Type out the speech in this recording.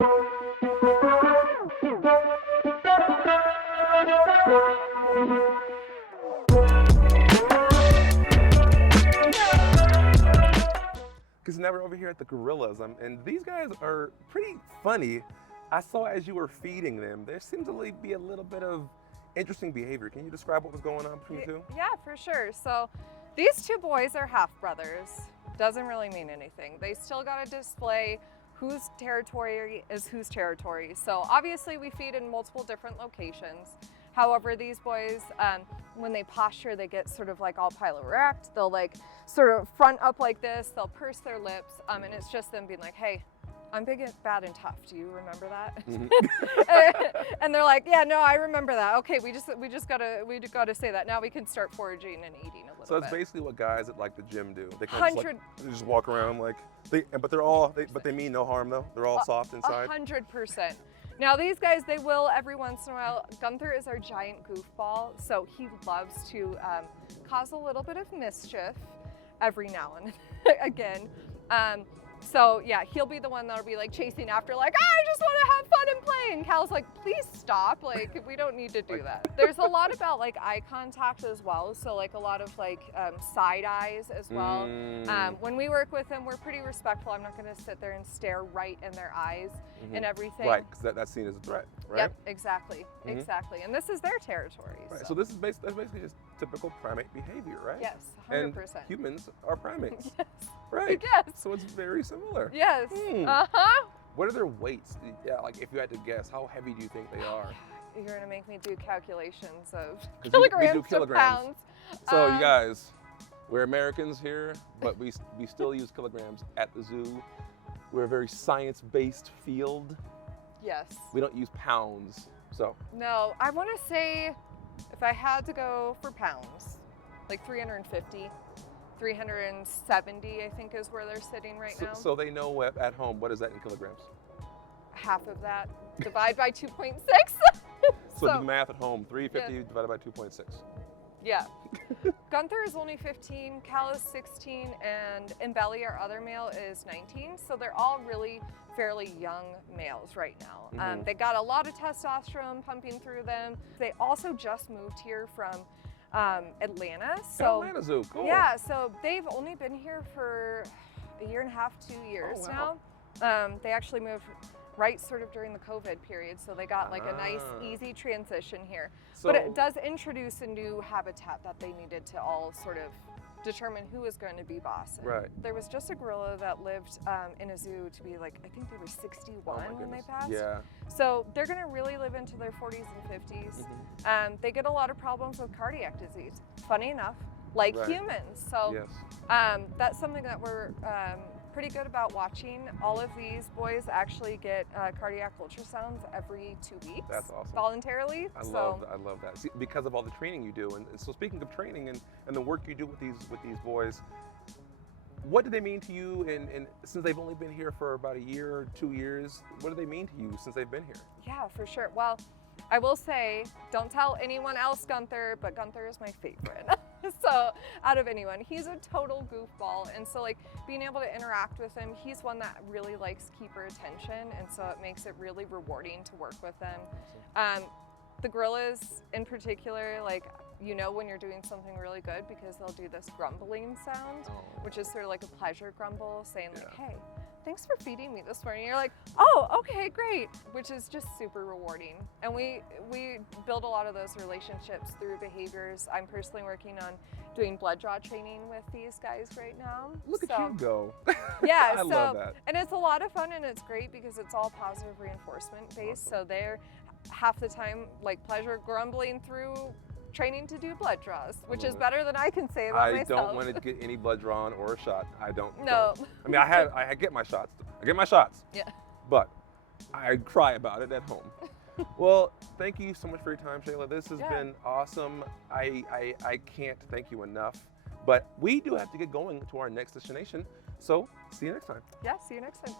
Because now we're over here at the gorillas, and these guys are pretty funny. I saw as you were feeding them, there seems to be a little bit of interesting behavior. Can you describe what was going on between the two? Yeah, for sure. So these two boys are half brothers. Doesn't really mean anything. They still got to display whose territory is whose territory. So obviously we feed in multiple different locations. However, these boys, when they posture, they get sort of like all pile erect. They'll like sort of front up like this. They'll purse their lips, and it's just them being like, "Hey, I'm big, bad, and tough. Do you remember that?" Mm-hmm. And they're like, "Yeah, no, I remember that. Okay, we just gotta say that. Now we can start foraging and eating a little bit." So it's basically what guys at like the gym do. They kind of they just walk around like but they mean no harm though. They're all soft inside. 100%. Now these guys, they will every once in a while. Gunther is our giant goofball, so he loves to cause a little bit of mischief every now and again. So yeah, he'll be the one that'll be like chasing after, like, I just want to have fun and play. And Cal's like, please stop. Like, we don't need to do that. There's a lot about like eye contact as well. So like a lot of like side eyes as well. When we work with them, we're pretty respectful. I'm not going to sit there and stare right in their eyes and everything. Right, because that's seen as a threat, right? Yep, exactly, exactly. And this is their territory. Right. So this is basically just typical primate behavior, right? Yes, 100%. And humans are primates. Yes. Right. Yes. So it's very similar. Yes. Uh-huh. What are their weights? Yeah, like if you had to guess, how heavy do you think they are? You're gonna make me do calculations of kilograms we do kilograms. To pounds. So you guys, we're Americans here, but we still use kilograms at the zoo. We're a very science-based field. Yes. We don't use pounds, so. No, I want to say, if I had to go for pounds, like 350. 370, I think, is where they're sitting right now. So they know at home, what is that in kilograms? Half of that, divide by 2.6. So the math at home, 350 divided by 2.6. Yeah. Gunther is only 15, Cal is 16, and Imbelli, our other male, is 19. So they're all really fairly young males right now. They got a lot of testosterone pumping through them. They also just moved here from Atlanta. So Atlanta Zoo, cool. Yeah, so they've only been here for a year and a half, 2 years now. They actually moved right sort of during the COVID period, so they got like a nice, easy transition here. So, but it does introduce a new habitat that they needed to all sort of determine who was going to be boss. Right. There was just a gorilla that lived in a zoo to be like, I think they were 61 when they passed. Yeah. So they're going to really live into their 40s and 50s. They get a lot of problems with cardiac disease, funny enough, like humans. So that's something that we're pretty good about watching. All of these boys actually get cardiac ultrasounds every 2 weeks. That's awesome. Voluntarily. I love that. See, because of all the training you do. And so speaking of training and the work you do with these boys, what do they mean to you? And since they've only been here for about a year or 2 years, what do they mean to you since they've been here? Yeah, for sure. Well, I will say, don't tell anyone else Gunther, but Gunther is my favorite. So out of anyone, he's a total goofball. And so like being able to interact with him, he's one that really likes keeper attention. And so it makes it really rewarding to work with them. The gorillas in particular, like, you know when you're doing something really good because they'll do this grumbling sound, which is sort of like a pleasure grumble, saying like, hey, thanks for feeding me this morning. You're like, oh, okay, great, which is just super rewarding. And we build a lot of those relationships through behaviors. I'm personally working on doing blood draw training with these guys right now. Look at you go. Yeah, I love that. And it's a lot of fun and it's great because it's all positive reinforcement based. So they're half the time like pleasure grumbling through training to do blood draws, which is better than I can say about myself. I don't want to get any blood drawn or a shot. I don't. No. I mean, I get my shots. I get my shots. Yeah. But I cry about it at home. Well, thank you so much for your time, Shayla. This has been awesome. I can't thank you enough. But we do have to get going to our next destination. So see you next time. Yeah, see you next time.